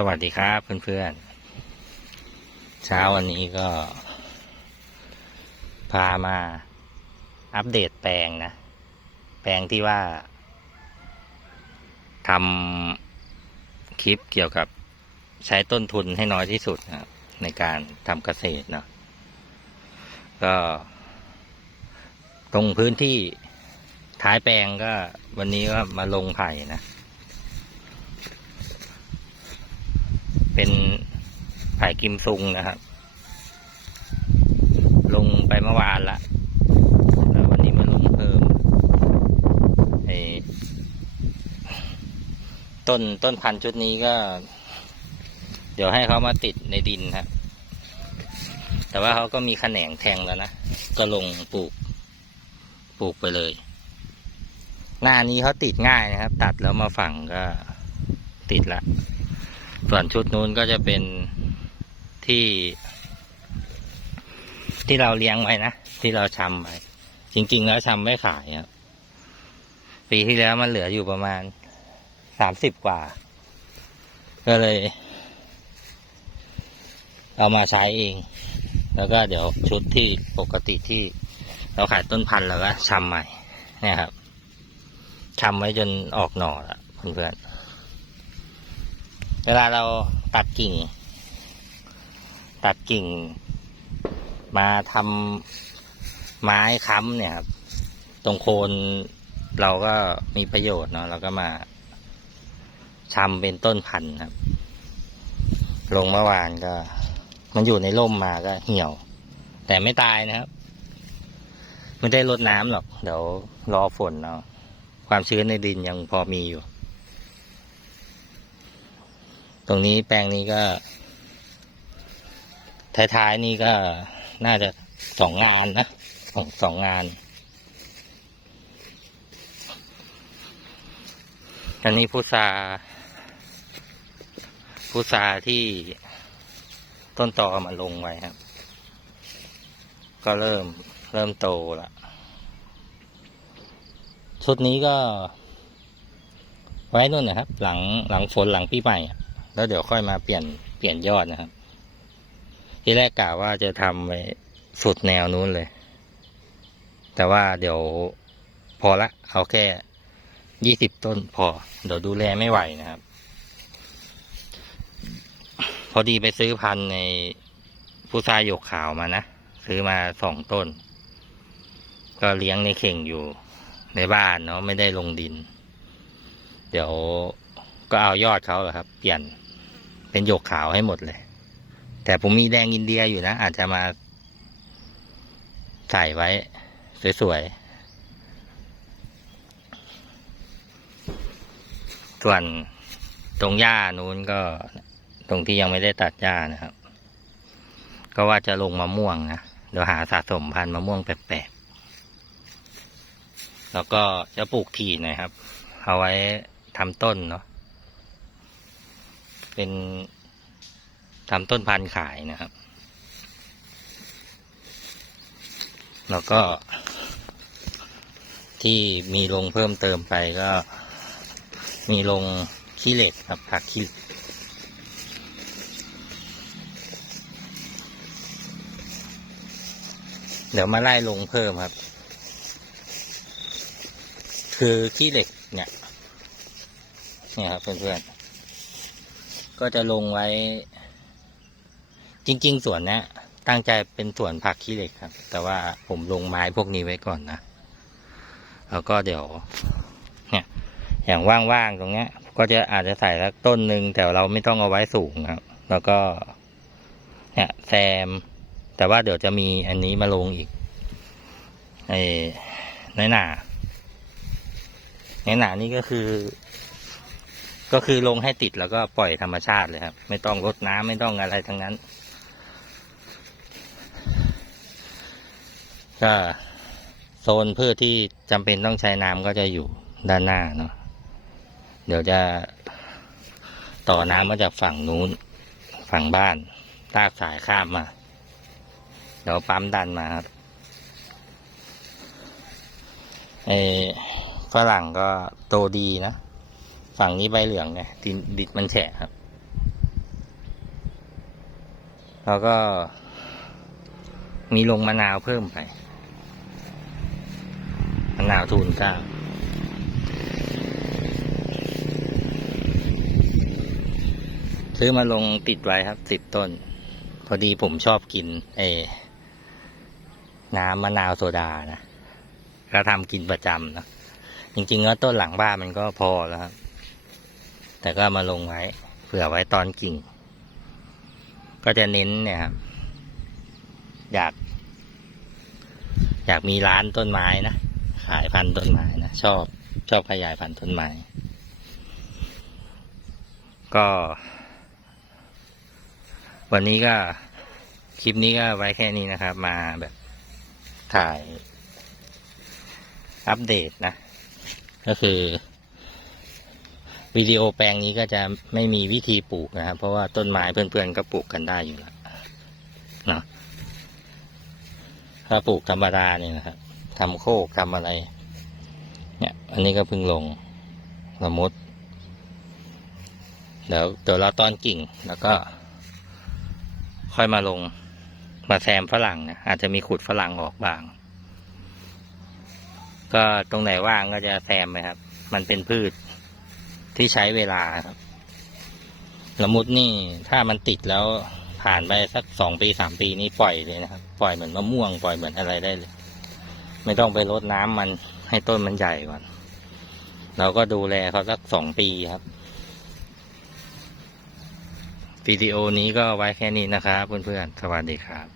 สวัสดีครับเพื่อนๆ เช้าวันนี้ก็ พามาอัปเดตแปลงนะ แปลงที่ว่าทำคลิปเกี่ยวกับใช้ต้นทุนให้น้อยที่สุดนะครับในการทำเกษตรเนาะก็ ตรงพื้นที่ท้ายแปลงก็วันนี้ก็มาลงไผ่นะ เป็นไผ่กิมซุงนะครับ ลงไปเมื่อวานละแล้ววันนี้มาลงเพิ่มไอ้ต้นต้นพันธุ์ชุดนี้ก็ เดี๋ยวให้เขามาติดในดินครับแต่ว่าเขาก็มีแขนงแทงแล้วนะ ก็ลงปลูก ปลูกไปเลย หน้านี้เขาติดง่ายนะครับ ตัดแล้วมาฝังก็ติดละ ส่วนชุดนู้นก็จะเป็นที่ ที่เราเลี้ยงไว้นะ ที่เราชำไว้จริง ๆ แล้วชำไม่ขายครับปีที่แล้วมันเหลืออยู่ประมาณสามสิบกว่า ก็เลย เอามาใช้เอง แล้วก็เดี๋ยวชุดที่ปกติที่เราขายต้นพันธุ์แล้วก็ชำใหม่ เนี่ยครับชำไว้จนออกหน่อแล้วเพื่อนๆ เวลาเราตัดกิ่ง ตัดกิ่ง มาทำไม้ค้ำเนี่ยครับตรงโคนเราก็มีประโยชน์เนาะเราก็มาชำเป็นต้นพันธุ์ครับ ลงเมื่อวานก็ มันอยู่ในร่มมาก็เหี่ยว แต่ไม่ตายนะครับ ไม่ได้ลดน้ำหรอก เดี๋ยวรอฝนเนาะความชื้นในดินยังพอมีอยู่ ตรงนี้แปลงนี้ก็ท้ายๆนี่ก็น่าจะสองงานนะสองสองงาน อันนี้พุทราพุทราที่ต้นตอมาลงไว้ครับ ก็เริ่มเริ่มโตละชุดนี้ก็ ไว้นู่นนะครับ หลังหลังฝนหลังปีใหม่ แล้วเดี๋ยวค่อยมาเปลี่ยนเปลี่ยนยอดนะครับ ที่แรกกะว่าจะทำไปสุดแนวนู้นเลย แต่ว่าเดี๋ยวพอละเอาแค่ยี่สิบต้นพอ เดี๋ยวดูแลไม่ไหวนะครับ พอดีไปซื้อพันธุ์ในผู้ชายหยกขาวมานะ ซื้อมาสองต้น ก็เลี้ยงในเข่งอยู่ในบ้านเนาะไม่ได้ลงดิน เดี๋ยวก็เอายอดเขาแหละครับ เปลี่ยน เป็นหยกขาวให้หมดเลย แต่ผมมีแดงอินเดียอยู่นะ อาจจะมา ใส่ไว้ สวยๆ ส่วนตรงหญ้านู้นก็ตรงที่ยังไม่ได้ตัดหญ้านะครับ ก็ว่าจะลงมะม่วงนะ เดี๋ยวหาสะสมพันธุ์มะม่วงแปลกๆ แล้วก็จะปลูกถี่หน่อยครับ เอาไว้ทำต้นเนาะ เป็นทำต้นพันธุ์ขายนะครับ แล้วก็ ที่มีลงเพิ่มเติมไปก็ มีลงขี้เหล็กครับผักขี้เหล็กเดี๋ยวมาไล่ลงเพิ่มครับ คือขี้เหล็กเนี่ย เนี่ยครับเพื่อนๆ ก็จะลงไว้ จริง ๆ ส่วนเนี้ยตั้งใจเป็นส่วนผักขี้เหล็กครับ แต่ว่าผมลงไม้พวกนี้ไว้ก่อนนะ แล้วก็เดี๋ยว เนี่ย อย่างว่างๆตรงเนี้ย ก็จะอาจจะใส่สักต้นหนึ่งแต่เราไม่ต้องเอาไว้สูงครับ แล้วก็ เนี่ยแซม แต่ว่าเดี๋ยวจะมีอันนี้มาลงอีกไอ้ในหนาในหนานี่ก็คือ ก็คือลงให้ติดแล้วก็ปล่อยธรรมชาติเลยครับ ไม่ต้องรดน้ำไม่ต้องอะไรทั้งนั้น ก็โซนพืชที่จำเป็นต้องใช้น้ำก็จะอยู่ด้านหน้าเนาะเดี๋ยวจะต่อน้ำมาจากฝั่งนู้น ฝั่งบ้านลากสายข้ามมา เดี๋ยวปั๊มดันมาครับไอ้ฝรั่งก็โตดีนะ ฝั่งนี้ใบเหลืองไงดินดินมันแฉะครับ แล้วก็ มีลงมะนาวเพิ่มไปมะนาวทูนเก้าซื้อมาลงติดไว้ครับสิบต้น พอดีผมชอบกินเออน้ำมะนาวโซดานะ ก็ทำกินประจำนะ จริงๆแล้วต้นหลังบ้านมันก็พอแล้วครับ แต่ก็มาลงไว้เผื่อไว้ตอนกิ่ง ก็จะเน้นเนี่ยครับอยาก อยากมีร้านต้นไม้นะขายพันธุ์ต้นไม้นะชอบชอบขยายพันธุ์ต้นไม้ก็ วันนี้ก็คลิปนี้ก็ไว้แค่นี้นะครับ มาแบบถ่ายอัปเดตนะ ก็คือ วิดีโอแปลงนี้ก็จะไม่มีวิธีปลูกนะครับ เพราะว่าต้นไม้เพื่อนๆก็ปลูกกันได้อยู่แล้วเนาะถ้าปลูกธรรมดาเนี่ยนะครับทำโคกทำอะไร เนี่ย อันนี้ก็เพิ่งลงสมมติเดี๋ยวเดี๋ยวเราตอนกิ่งแล้วก็ ค่อยมาลงมาแซมฝรั่งนะอาจจะมีขุดฝรั่งออกบาง ก็ตรงไหนว่างก็จะแซมไปครับ มันเป็นพืช ที่ใช้เวลาครับละมุดนี่ถ้ามันติดแล้วผ่านไปสักสองปีสามปีนี่ปล่อยเลยนะครับ ปล่อยเหมือนมะม่วงปล่อยเหมือนอะไรได้เลย ไม่ต้องไปรดน้ำมันให้ต้นมันใหญ่ก่อนเราก็ดูแลเขาสักสองปีครับวิดีโอนี้ก็ไว้แค่นี้นะครับเพื่อนๆสวัสดีครับ